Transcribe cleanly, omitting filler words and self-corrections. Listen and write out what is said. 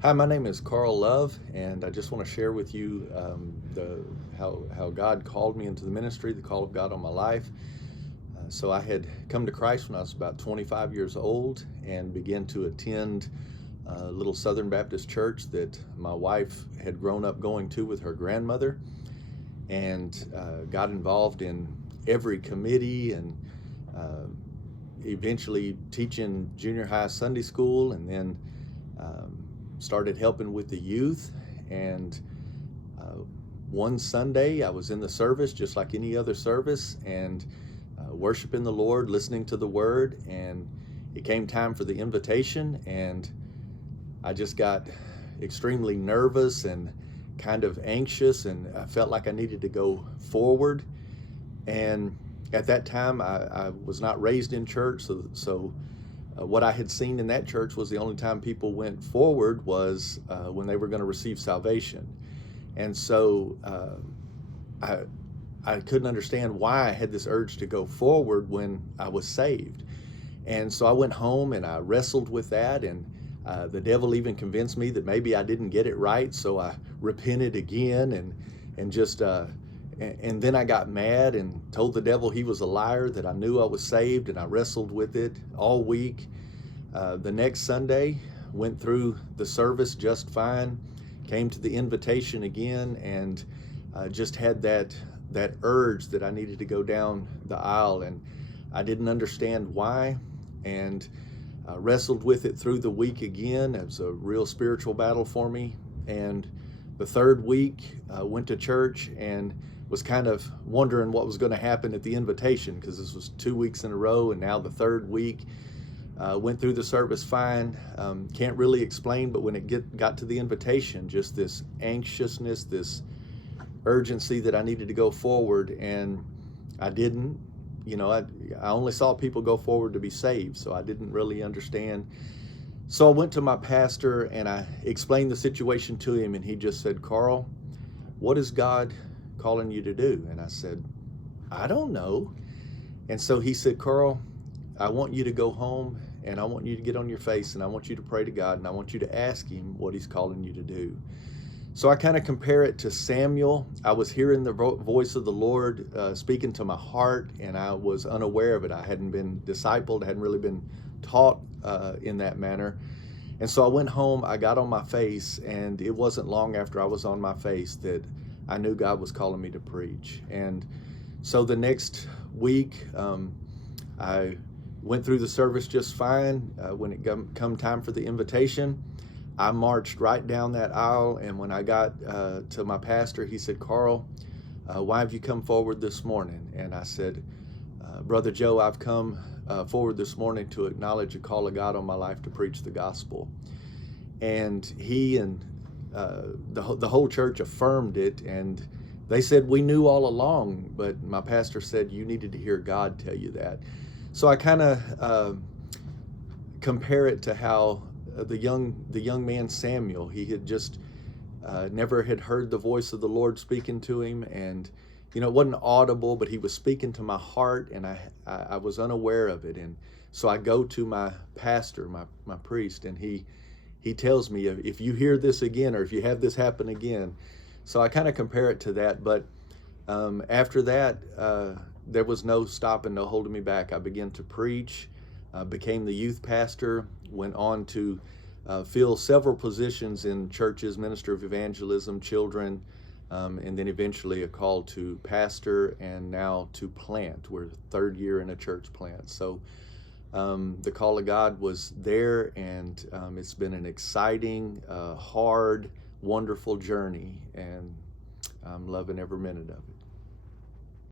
Hi, my name is Carl Love, and I just want to share with you how God called me into the ministry, the call of God on my life. So I had come to Christ when I was about 25 years old and began to attend a little Southern Baptist church that my wife had grown up going to with her grandmother, and got involved in every committee and uh, eventually teaching junior high Sunday school, and then um, started helping with the youth. And uh, one Sunday, I was in the service just like any other service, and worshiping the Lord, listening to the Word, and it came time for the invitation, and I just got extremely nervous and kind of anxious, and I felt like I needed to go forward. And at that time, I was not raised in church, so what I had seen in that church was the only time people went forward was when they were going to receive salvation. And so I, I couldn't understand why I had this urge to go forward when I was saved. And so I went home and I wrestled with that. And the devil even convinced me that maybe I didn't get it right. So I repented again and just, and then I got mad and told the devil he was a liar, that I knew I was saved, and I wrestled with it all week. The next Sunday, went through the service just fine, came to the invitation again, and just had that urge that I needed to go down the aisle, and I didn't understand why, and wrestled with it through the week again. It was a real spiritual battle for me. And the third week, went to church and was kind of wondering what was going to happen at the invitation, because this was 2 weeks in a row, and now the third week. Went through the service fine. Can't really explain, but when it got to the invitation, just this anxiousness, this urgency that I needed to go forward, and I didn't. I only saw people go forward to be saved, so I didn't really understand. So I went to my pastor and I explained the situation to him, and he just said, "Carl, what is God calling you to do?" And I said, "I don't know." And so he said, "Carl, I want you to go home and I want you to get on your face and I want you to pray to God and I want you to ask him what he's calling you to do." So I kind of compare it to Samuel. I was hearing the voice of the Lord speaking to my heart, and I was unaware of it. I hadn't been discipled, hadn't really been taught in that manner. And so I went home, I got on my face, and it wasn't long after I was on my face that I knew God was calling me to preach. And so the next week, I went through the service just fine. When it come time for the invitation, I marched right down that aisle, and when I got to my pastor, he said, "Carl, why have you come forward this morning?" And I said, "Brother Joe, I've come forward this morning to acknowledge a call of God on my life to preach the gospel." And he and the whole church affirmed it, and they said, "We knew all along," but my pastor said, "You needed to hear God tell you that." So I kind of compare it to how the young man Samuel, he had just never had heard the voice of the Lord speaking to him, and it wasn't audible, but he was speaking to my heart, and I was unaware of it. And so I go to my pastor, my priest, and he tells me, "If you hear this again, or if you have this happen again." So I kind of compare it to that. But after that, there was no stopping, no holding me back. I began to preach, became the youth pastor, went on to fill several positions in churches, minister of evangelism, children, and then eventually a call to pastor, and now to plant. We're third year in a church plant. So the call of God was there, and it's been an exciting, hard, wonderful journey, and I'm loving every minute of it.